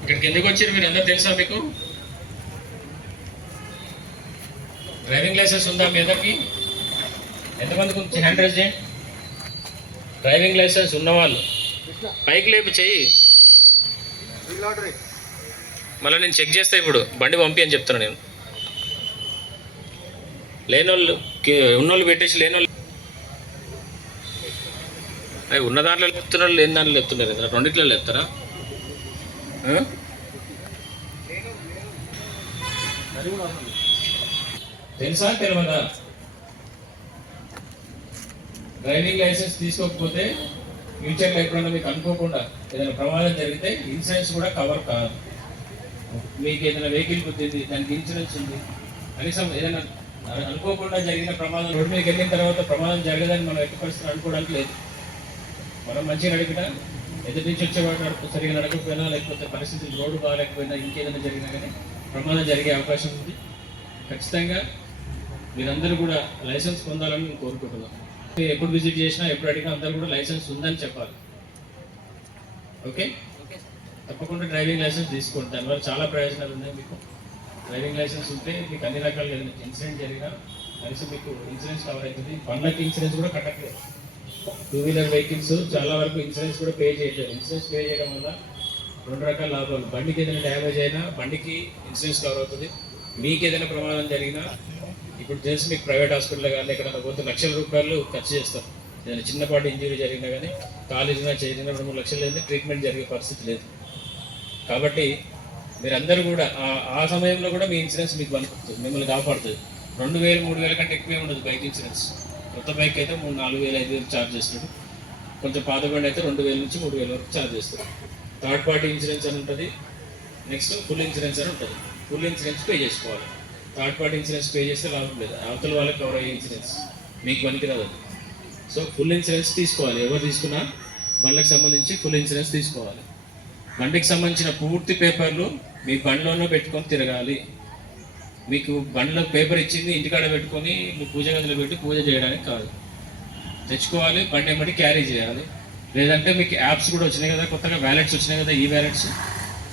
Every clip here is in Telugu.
ఇక్కడికి ఎందుకు వచ్చారు మీరు? అందరు తెలుసా మీకు? డ్రైవింగ్ లైసెన్స్ ఉందా మీ అందరికి? ఎంతమందికి ఉంది? హ్యాండ్ రైజ్ చేయండి డ్రైవింగ్ లైసెన్స్ ఉన్నవాళ్ళు. పైకి లేపు చెయ్యి. మళ్ళీ నేను చెక్ చేస్తే ఇప్పుడు బండి పంపి అని చెప్తాను నేను. లేనోళ్ళు ఉన్నోళ్ళు పెట్టేసి లేనోళ్ళు అవి ఉన్న దాంట్లో లేపుతున్నారు లేని దాంట్లో లేపుతున్నారు కదా రెండిట్లో లేపుతారా? తెలుసా? తెలియదా డ్రైవింగ్ లైసెన్స్ తీసుకోకపోతే ఫ్యూచర్లో ఎప్పుడైనా మీకు అనుకోకుండా ఏదైనా ప్రమాదం జరిగితే ఇన్సూరెన్స్ కూడా కవర్ కాదు. మీకు ఏదైనా వెహికల్ గుద్దింది దానికి ఇన్సూరెన్స్ ఉంది. కనీసం ఏదైనా అనుకోకుండా జరిగిన ప్రమాదం రోడ్డు మీకు వెళ్ళిన తర్వాత ప్రమాదం జరగదని మనం ఎట్టి పరిస్థితులు అనుకోవడానికి లేదు. మనం మంచిగా నడిపినా ఎదుటి నుంచి వచ్చేవాడు నడుపు సరిగా నడకపోయినా లేకపోతే పరిస్థితులు రోడ్డు బాగాలేకపోయినా ఇంకేదైనా జరిగినా కానీ ప్రమాదం జరిగే అవకాశం ఉంది. ఖచ్చితంగా మీరందరూ కూడా లైసెన్స్ పొందాలని నేను కోరుకుంటున్నాను. మీరు ఎప్పుడు విజిట్ చేసినా ఎప్పుడు అడిగినా అందరూ కూడా లైసెన్స్ ఉందని చెప్పాలి. ఓకే? తప్పకుండా డ్రైవింగ్ లైసెన్స్ తీసుకోండి. దానివల్ల చాలా ప్రయోజనాలు ఉన్నాయి మీకు. డ్రైవింగ్ లైసెన్స్ ఉంటే మీకు అన్ని రకాల ఏదైనా ఇన్సిడెంట్ జరిగినా కనీసం మీకు ఇన్సూరెన్స్ కవర్ అవుతుంది. బండ్లకి ఇన్సూరెన్స్ కూడా కట్టట్లేదు. టూ వీలర్ వెహికల్స్ చాలా వరకు ఇన్సూరెన్స్ కూడా పే చేయట్లేదు. ఇన్సూరెన్స్ పే చేయడం వల్ల రెండు రకాల లాభాలు. బండికి ఏదైనా డ్యామేజ్ అయినా బండికి ఇన్సూరెన్స్ కవర్ అవుతుంది. మీకు ఏదైనా ప్రమాదం జరిగినా ఇప్పుడు తెలిసి మీకు ప్రైవేట్ హాస్పిటల్ కానీ ఎక్కడైనా పోతే లక్షల రూపాయలు ఖర్చు చేస్తాం ఏదైనా చిన్నపాటి ఇంజురీ జరిగినా కానీ కాలేజీనా చేరినా రెండు మూడు లక్షలు లేదు ట్రీట్మెంట్ జరిగే పరిస్థితి లేదు. కాబట్టి మీరందరూ కూడా ఆ- సమయంలో కూడా మీ ఇన్సూరెన్స్ మీకు పనికొస్తుంది మిమ్మల్ని కాపాడుతుంది. రెండు వేలు మూడు వేల కంటే ఎక్కువే ఉండదు బైక్ ఇన్సూరెన్స్ కొత్త బైక్ అయితే మూడు నాలుగు వేలు ఐదు వేలు ఛార్జ్ చేస్తాడు కొంచెం పాత బండి అయితే రెండు వేల నుంచి మూడు వేల వరకు ఛార్జ్ చేస్తాడు థర్డ్ పార్టీ ఇన్సూరెన్స్ అని ఉంటుంది. నెక్స్ట్ ఫుల్ ఇన్సూరెన్స్ అని ఉంటుంది. ఫుల్ ఇన్సూరెన్స్ పే చేసుకోవాలి. థర్డ్ పార్టీ ఇన్సూరెన్స్ పే చేస్తే లాభం లేదు. అవతల వాళ్ళకి కవర్ అయ్యే ఇన్సూరెన్స్ మీకు పనికిరాదు అది. సో ఫుల్ ఇన్సూరెన్స్ తీసుకోవాలి. ఎవరు తీసుకున్నా? బండ్లకు సంబంధించి ఫుల్ ఇన్సూరెన్స్ తీసుకోవాలి. బండికి సంబంధించిన పూర్తి పేపర్లు మీ బండిలోనే పెట్టుకొని తిరగాలి. మీకు బండిలో పేపర్ ఇచ్చింది ఇంటికాడ పెట్టుకొని మీ పూజ గదిలో పెట్టి పూజ చేయడానికి కాదు. తెచ్చుకోవాలి బండి ఏమంటే క్యారీ చేయాలి. లేదంటే మీకు యాప్స్ కూడా వచ్చినాయి కదా కొత్తగా వ్యాలెట్స్ వచ్చినాయి కదా ఈ వ్యాలెట్స్.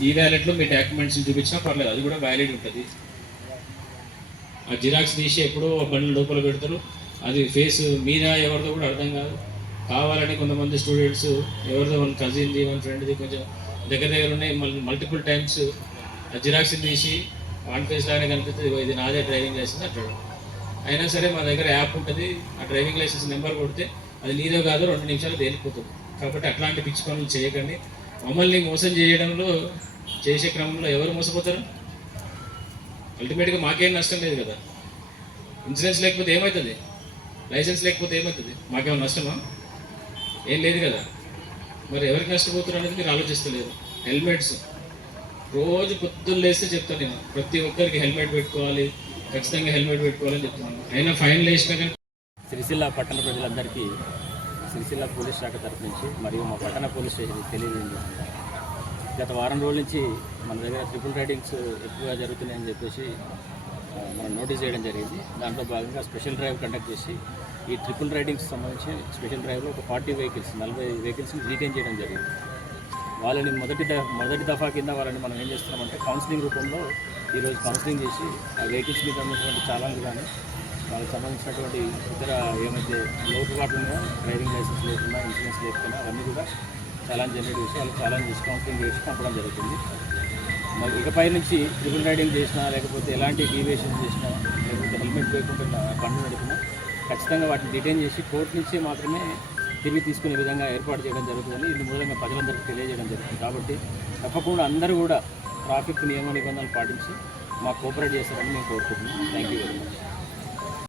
ఈ వ్యాలెట్లో మీ డాక్యుమెంట్స్ చూపించినా పర్లేదు అది కూడా వ్యాలిడ్ ఉంటుంది. ఆ జిరాక్స్ తీసి ఎప్పుడో బండి లోపల పెడతారు. అది ఫేస్ మీద ఎవరిదో కూడా అర్థం కాదు. కావాలని కొంతమంది స్టూడెంట్స్ ఎవరిదో వన్ కజిన్ది వన్ ఫ్రెండ్ది కొంచెం దగ్గర దగ్గర ఉన్నాయి. మళ్ళీ మల్టిపుల్ టైమ్స్ జిరాక్స్ తీసి ఆన్ ఫేస్ లాగానే కనిపిస్తుంది. ఇది నాదే డ్రైవింగ్ లైసెన్స్ అంటాడు. అయినా సరే మా దగ్గర యాప్ ఉంటుంది. ఆ డ్రైవింగ్ లైసెన్స్ నెంబర్ కొడితే అది నీదో కాదు రెండు నిమిషాలు తేలిపోతుంది. కాబట్టి అట్లాంటి పిచ్చి పనులు చేయకండి. మమ్మల్ని మోసం చేయడంలో చేసే క్రమంలో ఎవరు మోసపోతారు? అల్టిమేట్గా మాకేం నష్టం లేదు కదా. ఇన్సూరెన్స్ లేకపోతే ఏమవుతుంది? లైసెన్స్ లేకపోతే ఏమవుతుంది? మాకేమైనా నష్టమా? ఏం లేదు కదా. మరి ఎవరికి నష్టపోతున్నారు అనేది మీరు ఆలోచిస్తలేదు. హెల్మెట్స్ రోజు పొద్దున్న లేస్తే చెప్తాను నేను. ప్రతి ఒక్కరికి హెల్మెట్ పెట్టుకోవాలి. ఖచ్చితంగా హెల్మెట్ పెట్టుకోవాలని చెప్తున్నాను. అయినా ఫైన్ వేసినా కానీ సిరిసిల్ల పట్టణ ప్రజలందరికీ సిరిసిల్ల పోలీస్ శాఖ తరఫు నుంచి మరియు మా పట్టణ పోలీస్ స్టేషన్ తెలియజేయండి. గత వారం రోజుల నుంచి మన దగ్గర ట్రిపుల్ రైడింగ్స్ ఎక్కువగా జరుగుతున్నాయని చెప్పేసి మనం నోటీస్ చేయడం జరిగింది. దాంట్లో భాగంగా స్పెషల్ డ్రైవ్ కండక్ట్ చేసి ఈ ట్రిపుల్ రైడింగ్స్ సంబంధించి స్పెషల్ డ్రైవ్లో ఒక ఫార్టీ వెహికల్స్ నలభై వెహికల్స్ని రీటైన్ చేయడం జరిగింది. వాళ్ళని మొదటి ద మొదటి దఫా కింద వాళ్ళని మనం ఏం చేస్తున్నామంటే కౌన్సిలింగ్ రూపంలో ఈరోజు కౌన్సిలింగ్ చేసి ఆ వెహికల్స్ మీద ఉన్నటువంటి చాలాన్లు కానీ వాళ్ళకి సంబంధించినటువంటి ఇతర ఏమైతే లోటుపాట్లు ఉన్నాయో డ్రైవింగ్ లైసెన్స్ లేకుండా ఇన్సూరెన్స్ లేకపోయినా అవన్నీ కూడా ఛాలెంజ్ జనరేట్ చేసి వాళ్ళకి ఛాలెంజ్ చేసి కౌన్సిలింగ్ చేసి పంపడం జరుగుతుంది. మరి ఇకపై నుంచి ట్రిపుల్ రైడింగ్ చేసినా లేకపోతే ఎలాంటి డీవియేషన్ చేసినా లేకపోతే హెల్మెట్ లేకుండా బండి నడిపినా ఖచ్చితంగా వాటిని డిటైన్ చేసి కోర్టు నుంచి మాత్రమే తిరిగి తీసుకునే విధంగా ఏర్పాటు చేయడం జరుగుతుంది ఇది మూలంగా ప్రజలందరికీ తెలియజేయడం జరుగుతుంది. కాబట్టి తప్పకుండా అందరూ కూడా ట్రాఫిక్ నియమ నిబంధనలు పాటించి మాకు కోఆపరేట్ చేస్తారని మేము కోరుకుంటున్నాం. Thank you very much